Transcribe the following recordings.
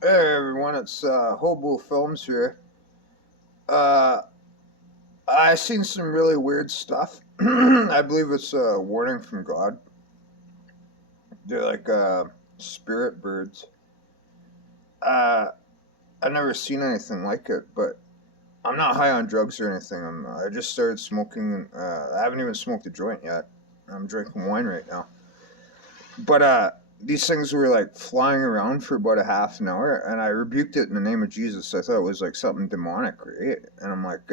Hey everyone, it's Hobo Films here. Uh, I seen some really weird stuff. I believe it's a warning from God. They're like spirit birds. Uh, I've never seen anything like it, but I'm not high on drugs or anything. I just started smoking. I haven't even smoked a joint yet. I'm drinking wine right now. But these things were like flying around for about a half an hour, and I rebuked it in the name of Jesus. I thought it was like something demonic, right? And I'm like,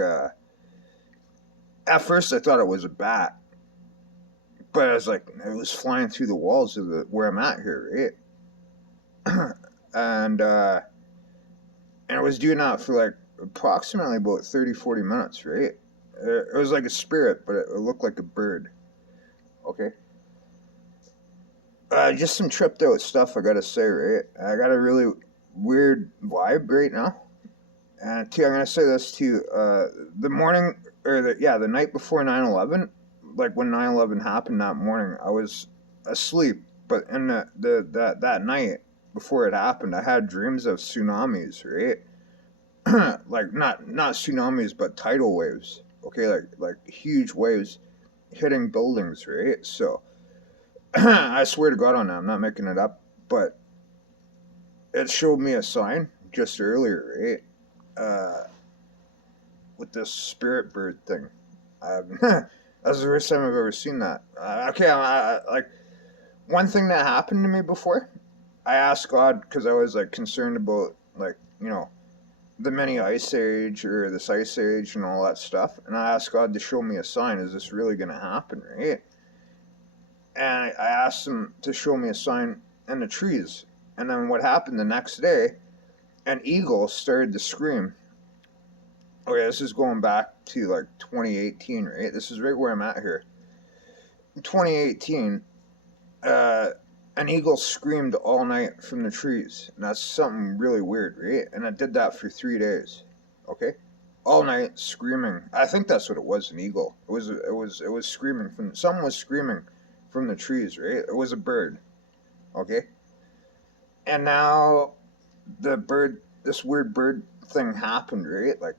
at first I thought it was a bat, but I was like, it was flying through the walls of the where I'm at here, right? And it was doing that for like approximately about 30, 40 minutes, right? It was like a spirit, but it looked like a bird. Okay. Just some tripped out stuff, I gotta say, right? I got a really weird vibe right now. And T, I'm gonna say this to you. The morning, the night before 9/11, like when 9/11 happened that morning, I was asleep. But in that night before it happened, I had dreams of tsunamis, right? Like not tsunamis, but tidal waves. Okay, like huge waves hitting buildings, right? So I swear to God on that, I'm not making it up. But it showed me a sign just earlier, right? With this spirit bird thing. That's the first time I've ever seen that. Okay, like one thing that happened to me before. I asked God because I was like concerned about like the mini ice age or this ice age and all that stuff, and I asked God to show me a sign. Is this really going to happen, right? And I asked him to show me a sign in the trees, and then what happened the next day? An eagle started to scream. Okay, this is going back to like 2018, right? This is right where I'm at here. In 2018, uh, an eagle screamed all night from the trees, and that's something really weird, right? And it did that for 3 days. Okay, all night screaming. I think that's what it was. An eagle. It was screaming from. Someone was screaming from the trees, right? It was a bird. Okay, and now this weird bird thing happened, right? Like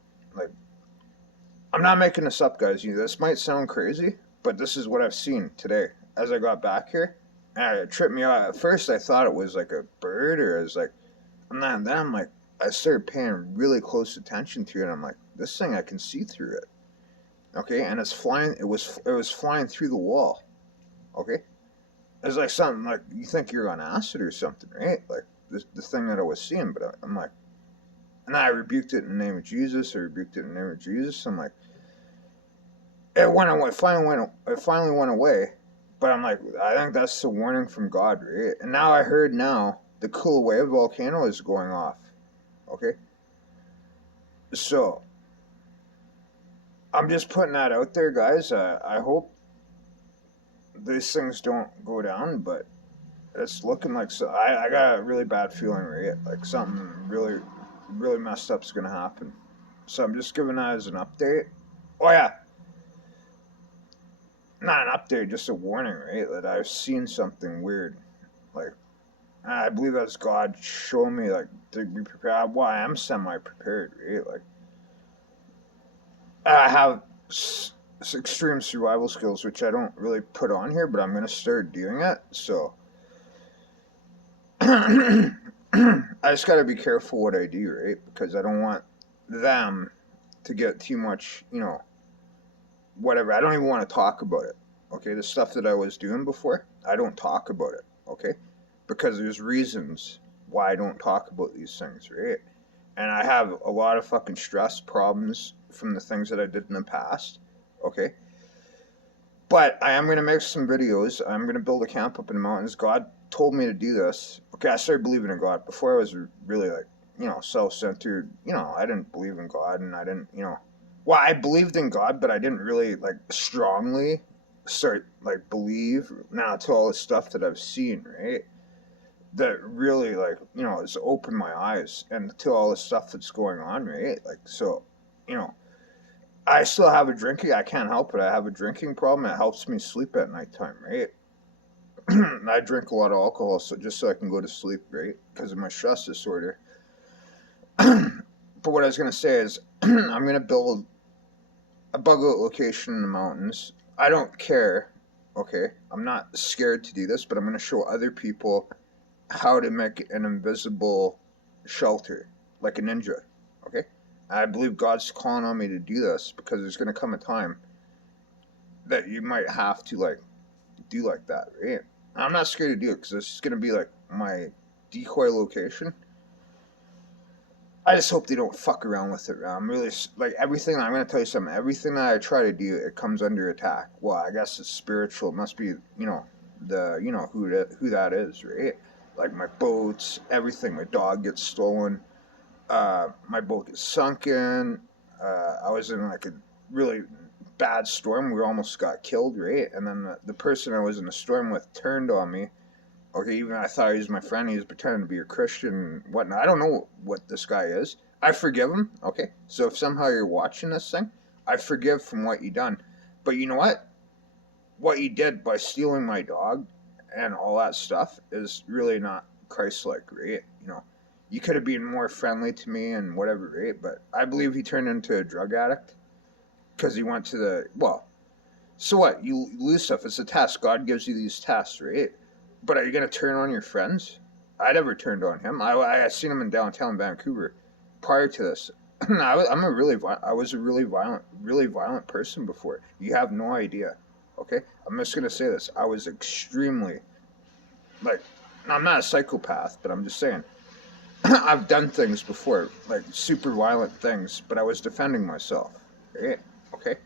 I'm not making this up, guys. This might sound crazy, but this is what I've seen today as I got back here. And it tripped me out. At first, I thought it was like a bird, or I was like, I'm not. And then I'm like, I started paying really close attention to it. And I'm like, this thing, I can see through it. Okay, and it's flying. It was flying through the wall. Okay, it's like something like you think you're on acid or something, right? Like the thing that I was seeing, but I'm like, and I rebuked it in the name of Jesus. I rebuked it in the name of Jesus. I'm like, it went away. It finally went away. But I'm like, I think that's the warning from God, right? And now I heard the Kilauea volcano is going off. Okay, so I'm just putting that out there, guys. I hope these things don't go down, but it's looking like so. I got a really bad feeling, right? Like something really, really messed up's gonna happen. So I'm just giving that as an update. Oh yeah, not an update, just a warning, right? That I've seen something weird. Like I believe that's God showing me like to be prepared. Well, I am semi prepared, right? Like I have extreme survival skills, which I don't really put on here, but I'm gonna start doing it. So I just gotta be careful what I do, right? Because I don't want them to get too much, whatever. I don't even want to talk about it. Okay, the stuff that I was doing before, I don't talk about it. Okay, because there's reasons why I don't talk about these things, right? And I have a lot of fucking stress problems from the things that I did in the past. Okay, but I am gonna make some videos. I'm gonna build a camp up in the mountains. God told me to do this. Okay, I started believing in God before I was really like self-centered. I didn't believe in God, and I didn't well, I believed in God, but I didn't really like strongly start like believe now to all the stuff that I've seen, right? That really like has opened my eyes and to all the stuff that's going on, right? Like so, you know, I still have a drinking. I can't help it. I have a drinking problem. It helps me sleep at nighttime, right? I drink a lot of alcohol, so just so I can go to sleep, right? Because of my stress disorder. But what I was gonna say is, I'm gonna build a bug out location in the mountains. I don't care. Okay, I'm not scared to do this, but I'm gonna show other people how to make an invisible shelter, like a ninja. Okay, I believe God's calling on me to do this because there's gonna come a time that you might have to like do like that, right? I'm not scared to do it because it's gonna be like my decoy location. I just hope they don't fuck around with it. I'm really like everything. I'm gonna tell you something. Everything that I try to do, it comes under attack. Well, I guess it's spiritual. It must be, who that is, right? Like my boats, everything. My dog gets stolen. My boat gets sunken. I was in like a really bad storm. We almost got killed, right? And then the person I was in the storm with turned on me. Okay, even I thought he was my friend. He was pretending to be a Christian and whatnot. I don't know what this guy is. I forgive him. Okay, so if somehow you're watching this thing, I forgive from what you done. But you know what? What you did by stealing my dog and all that stuff is really not Christ-like, right? You could have been more friendly to me and whatever, right? But I believe he turned into a drug addict because he went to so what? You lose stuff. It's a test. God gives you these tests, right? But are you gonna turn on your friends? I never turned on him. I seen him in downtown Vancouver. Prior to this, I was a really violent person before. You have no idea. Okay, I'm just gonna say this. I was extremely like, I'm not a psychopath, but I'm just saying. I've done things before, like super violent things, but I was defending myself. Right? Okay.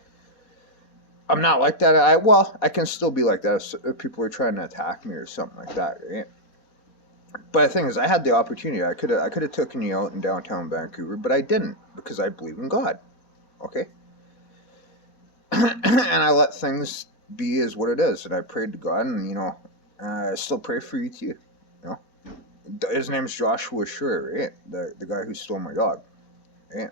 I'm not like that. I can still be like that if people are trying to attack me or something like that, right? But the thing is, I had the opportunity. I could have taken you out in downtown Vancouver, but I didn't because I believe in God. Okay, and I let things be as what it is, and I prayed to God, and I still pray for you too. His name's Joshua Schur, right? The guy who stole my dog, right?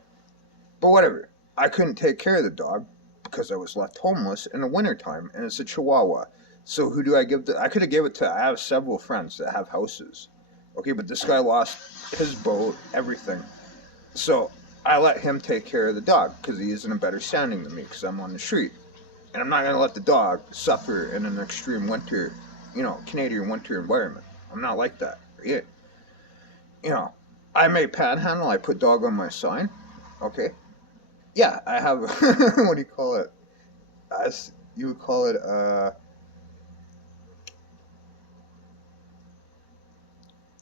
But whatever. I couldn't take care of the dog because I was left homeless in the wintertime, and it's a Chihuahua. So who do I give I could have gave it to. I have several friends that have houses. Okay, but this guy lost his boat, everything. So I let him take care of the dog because he is in a better standing than me because I'm on the street. And I'm not going to let the dog suffer in an extreme winter, Canadian winter environment. I'm not like that. Yeah. I may panhandle. I put dog on my sign. Okay. Yeah, I have. What do you call it? As you would call it,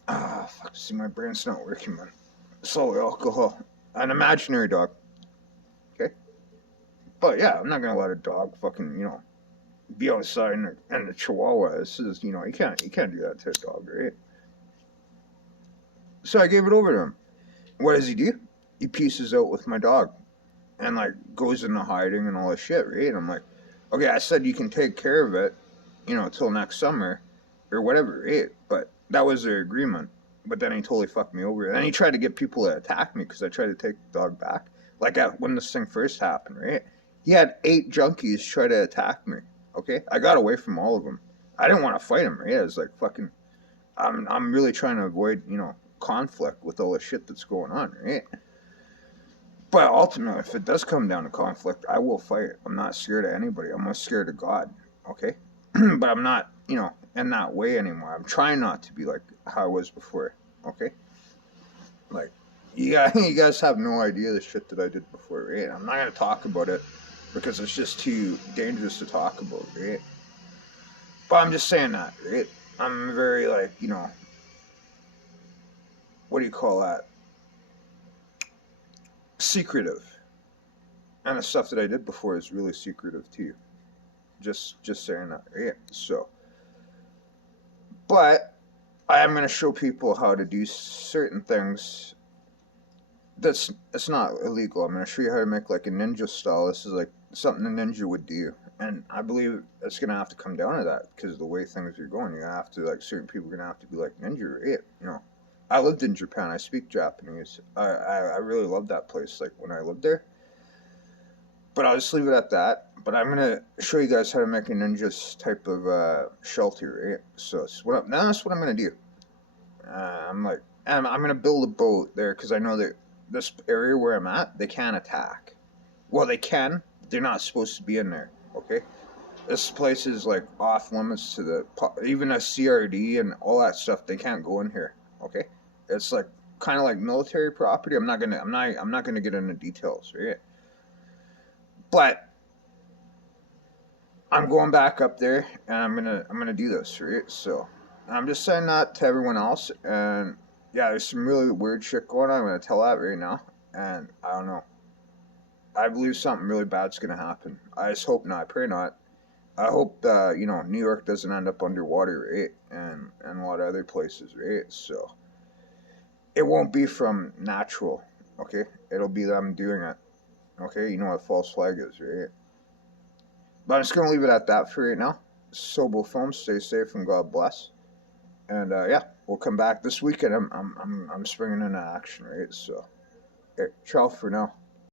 fuck. See, my brain's not working, man. Solid alcohol. An imaginary dog. Okay. But yeah, I'm not gonna let a dog fucking be outside and the Chihuahua. This is you can't do that to a dog, right? So I gave it over to him. What does he do? He pieces out with my dog and like goes into hiding and all this shit, right? And I'm like, okay, I said you can take care of it, till next summer or whatever, right? But that was their agreement. But then he totally fucked me over. And then he tried to get people to attack me because I tried to take the dog back. Like when this thing first happened, right? He had 8 junkies try to attack me. Okay, I got away from all of them. I didn't want to fight him, right? I was like, fucking, I'm really trying to avoid, conflict with all the shit that's going on, right? But ultimately, if it does come down to conflict, I will fight. I'm not scared of anybody. I'm not scared of God. Okay, but I'm not, in that way anymore. I'm trying not to be like how I was before. Okay, like you guys have no idea the shit that I did before, right? I'm not gonna talk about it because it's just too dangerous to talk about, right? But I'm just saying that, right? I'm very like, what do you call that? Secretive. And the stuff that I did before is really secretive too. Just saying that, right? So, but I am going to show people how to do certain things. It's not illegal. I'm going to show you how to make like a ninja style. This is like something a ninja would do, and I believe it's going to have to come down to that because of the way things are going. You're going to have to like certain people are going to have to be like ninja, right? I lived in Japan. I speak Japanese. I really loved that place. Like when I lived there. But I'll just leave it at that. But I'm gonna show you guys how to make a ninja type of shelter, right? So now that's what I'm gonna do. I'm gonna build a boat there because I know that this area where I'm at, they can't attack. Well, they can. They're not supposed to be in there. Okay, this place is like off limits to the even a CRD and all that stuff. They can't go in here. Okay, it's like kind of like military property. I'm not gonna get into details, right? But I'm going back up there, and I'm gonna do this, right? So I'm just saying that to everyone else, and yeah, there's some really weird shit going on. I'm gonna tell that right now, and I don't know. I believe something really bad's gonna happen. I just hope not. I pray not. I hope New York doesn't end up underwater, right? And a lot of other places, right? So it won't be from natural, okay? It'll be them doing it, okay? You know what a false flag is, right? But I'm just gonna leave it at that for right now. Sobel Film, stay safe and God bless. And yeah, we'll come back this weekend. I'm springing into action, right? So, ciao for now.